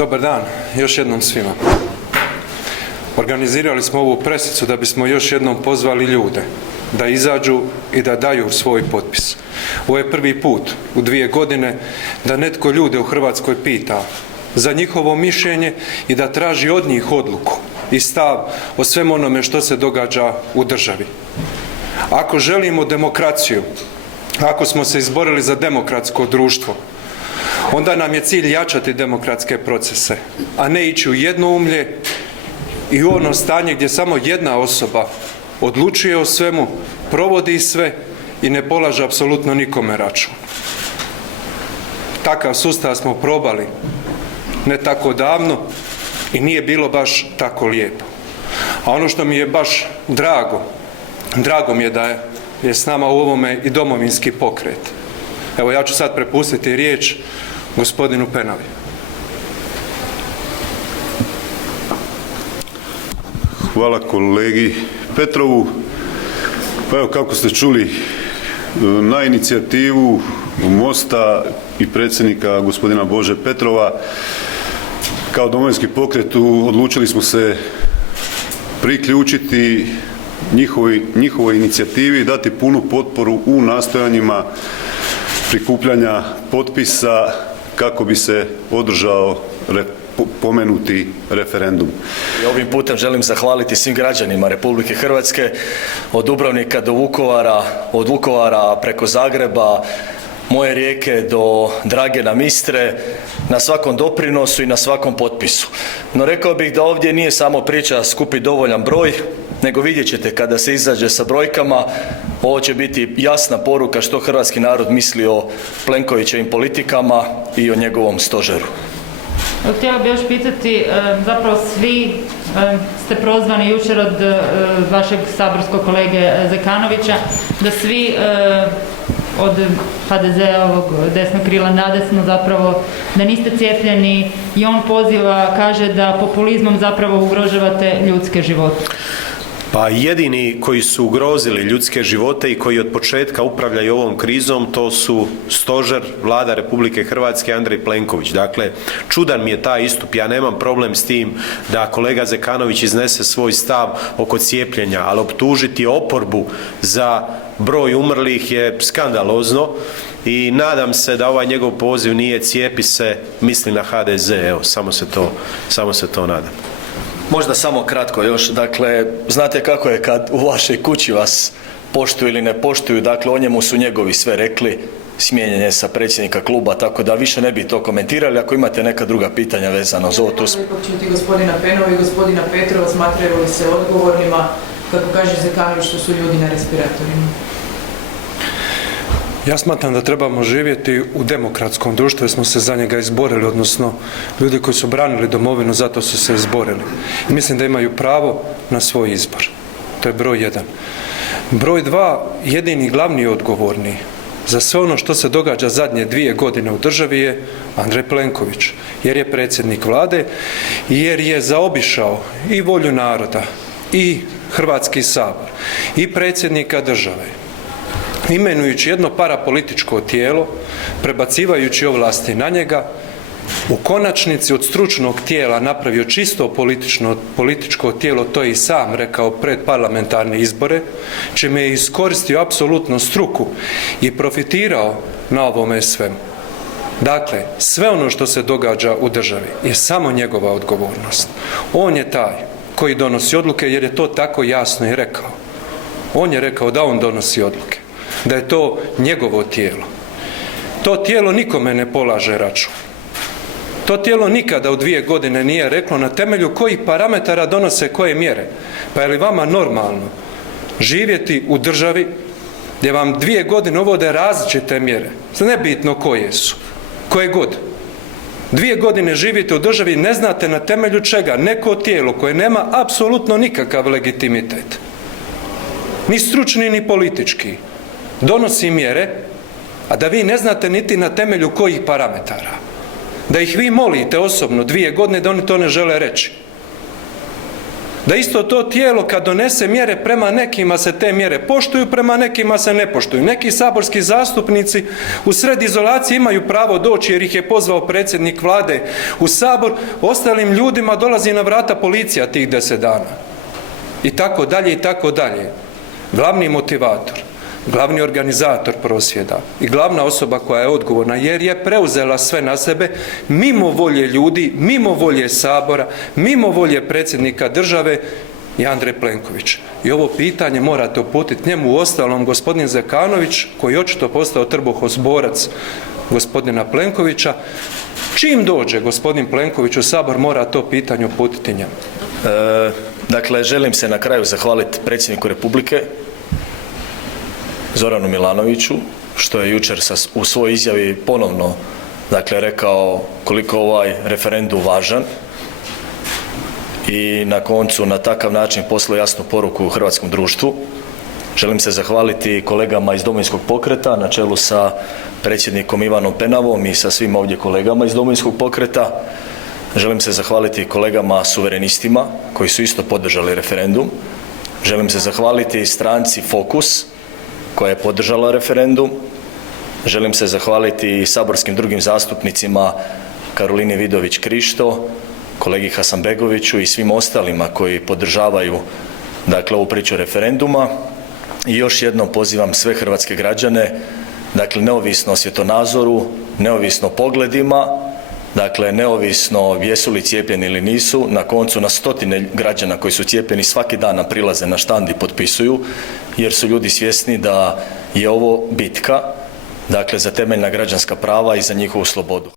Dobar dan, još jednom svima. Organizirali smo ovu pressicu da bismo još jednom pozvali ljude da izađu i da daju svoj potpis. Ovo je prvi put u 2 godine da netko ljude u Hrvatskoj pita za njihovo mišljenje i da traži od njih odluku i stav o svem onome što se događa u državi. Ako želimo demokraciju, ako smo se izborili za demokratsko društvo, onda nam je cilj jačati demokratske procese, a ne ići u jednoumlje i u ono stanje gdje samo jedna osoba odlučuje o svemu, provodi sve i ne polaže apsolutno nikome račun. Takav sustav smo probali ne tako davno i nije bilo baš tako lijepo. A ono što mi je baš drago mi je da je s nama u ovome i Domovinski pokret. Evo, ja ću sad prepustiti riječ gospodinu Penavi. Hvala kolegi Petrovu. Pa evo, kako ste čuli, na inicijativu Mosta i predsjednika gospodina Bože Petrova, kao Domovinski pokret odlučili smo se priključiti njihovoj inicijativi i dati punu potporu u nastojanjima prikupljanja potpisa kako bi se održao pomenuti referendum. I ovim putem želim zahvaliti svim građanima Republike Hrvatske, od Dubrovnika do Vukovara, od Vukovara preko Zagreba, moje Rijeke do Drage nam Istre, na svakom doprinosu i na svakom potpisu. No rekao bih da ovdje nije samo priča skupiti dovoljan broj, nego vidjet ćete kada se izađe sa brojkama, ovo će biti jasna poruka što hrvatski narod misli o Plenkovićevim politikama i o njegovom stožeru. Htjela bih još pitati, zapravo svi ste prozvani jučer od vašeg saborskog kolege Zekanovića, da svi od HDZ-ovog desnog krila nadesno zapravo da niste cijepljeni i on poziva, kaže da populizmom zapravo ugrožavate ljudske živote. Pa jedini koji su ugrozili ljudske živote i koji od početka upravljaju ovom krizom, to su stožer, Vlada Republike Hrvatske, Andrej Plenković. Dakle, čudan mi je taj istup, ja nemam problem s tim da kolega Zekanović iznese svoj stav oko cijepljenja, ali optužiti oporbu za broj umrlih je skandalozno i nadam se da ovaj njegov poziv nije cijepi se, misli na HDZ, evo, samo se to nadam. Možda samo kratko još, dakle, znate kako je kad u vašoj kući vas poštuju ili ne poštuju, dakle, o njemu su njegovi sve rekli, smijenjen je sa predsjednika kluba, tako da više ne bi to komentirali. Ako imate neka druga pitanja vezano za ovo, tu smo. Čuti gospodina Penova i gospodina Petrova, smatraju li se odgovornima, kako kaže Zekanović, što su ljudi na respiratorima? Ja smatram da trebamo živjeti u demokratskom društvu jer smo se za njega izborili, odnosno ljudi koji su branili domovinu zato su se izborili. I mislim da imaju pravo na svoj izbor. To je broj 1. Broj 2, jedini glavni odgovorni za sve ono što se događa zadnje 2 godine u državi je Andrej Plenković, jer je predsjednik Vlade i jer je zaobišao i volju naroda i Hrvatski sabor i predsjednika države, imenujući jedno parapolitičko tijelo, prebacivajući ovlasti na njega, u konačnici od stručnog tijela napravio čisto političko tijelo, to je i sam rekao pred parlamentarne izbore, čime je iskoristio apsolutno struku i profitirao na ovome svemu. Dakle, sve ono što se događa u državi je samo njegova odgovornost. On je taj koji donosi odluke jer je to tako jasno i rekao. On je rekao da on donosi odluke, da je to njegovo tijelo. To tijelo nikome ne polaže račun. To tijelo nikada u 2 godine nije reklo na temelju kojih parametara donose koje mjere. Pa je li vama normalno živjeti u državi gdje vam 2 godine uvode različite mjere, nebitno koje su, koje god. 2 godine živite u državi i ne znate na temelju čega neko tijelo koje nema apsolutno nikakav legitimitet, ni stručni ni politički, donosi mjere, a da vi ne znate niti na temelju kojih parametara. Da ih vi molite osobno 2 godine da oni to ne žele reći. Da isto to tijelo kad donese mjere, prema nekima se te mjere poštuju, prema nekima se ne poštuju. Neki saborski zastupnici u sred izolacije imaju pravo doći jer ih je pozvao predsjednik Vlade u Sabor, ostalim ljudima dolazi na vrata policija tih 10 dana. I tako dalje, i tako dalje. Glavni motivator, glavni organizator prosvjeda i glavna osoba koja je odgovorna jer je preuzela sve na sebe mimo volje ljudi, mimo volje Sabora, mimo volje predsjednika države i Andrej Plenković. I ovo pitanje morate uputiti njemu. Uostalom, gospodin Zekanović, koji je očito postao trbuhozborac gospodina Plenkovića, čim dođe gospodin Plenković u Sabor, mora to pitanje uputiti njemu. Dakle, želim se na kraju zahvaliti predsjedniku Republike, Zoranu Milanoviću, što je jučer u svojoj izjavi ponovno rekao koliko je ovaj referendum važan i na koncu na takav način poslao jasnu poruku u hrvatskom društvu. Želim se zahvaliti kolegama iz Domovinskog pokreta na čelu sa predsjednikom Ivanom Penavom i sa svim ovdje kolegama iz Domovinskog pokreta. Želim se zahvaliti kolegama suverenistima koji su isto podržali referendum. Želim se zahvaliti stranci Fokus koja je podržala referendum. Želim se zahvaliti i saborskim drugim zastupnicima Karolini Vidović Krišto, kolegi Hasanbegoviću i svim ostalima koji podržavaju ovu priču referenduma. I još jednom pozivam sve hrvatske građane, neovisno o svjetonazoru, neovisno o pogledima, neovisno jesu li cijepljeni ili nisu, na koncu na stotine građana koji su cijepljeni svaki dan nam prilaze na štand i potpisuju, jer su ljudi svjesni da je ovo bitka za temeljna građanska prava i za njihovu slobodu.